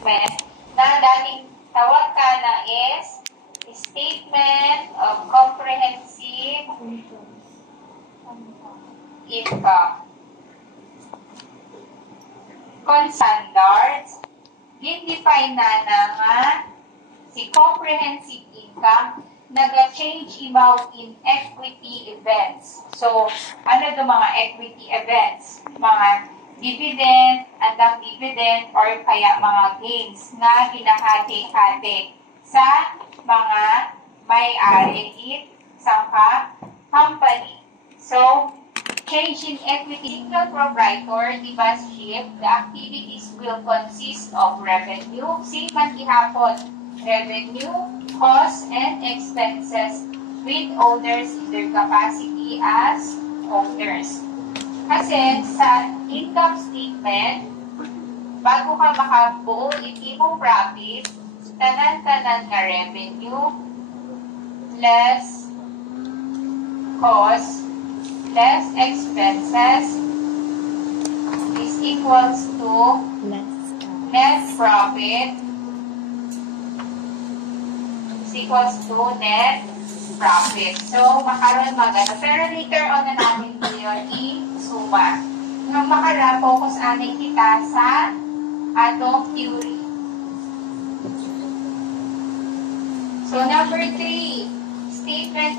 statement na dating tawag ka na is statement of comprehensive income. Standards, define na nga si comprehensive income nag-change ibaw in equity events. So, ano do mga equity events? Mga dividend, andang dividend, or kaya mga gains na ginahati-hati sa mga may-ari sa company. So, change in equity, single proprietor, diba shift, the activities will consist of revenue, same man ihapon, revenue, costs, and expenses with owners in their capacity as owners. Kasi sa income statement, bago ka makabuo imong profit, tanan-tanan nga revenue, less cost, less expenses is equals to net profit is equals to net profit. So, makaroon maganda. Pero later on na natin ito yun i-suma. Nung makara, focus amin kita sa atong theory. So, number 3, statement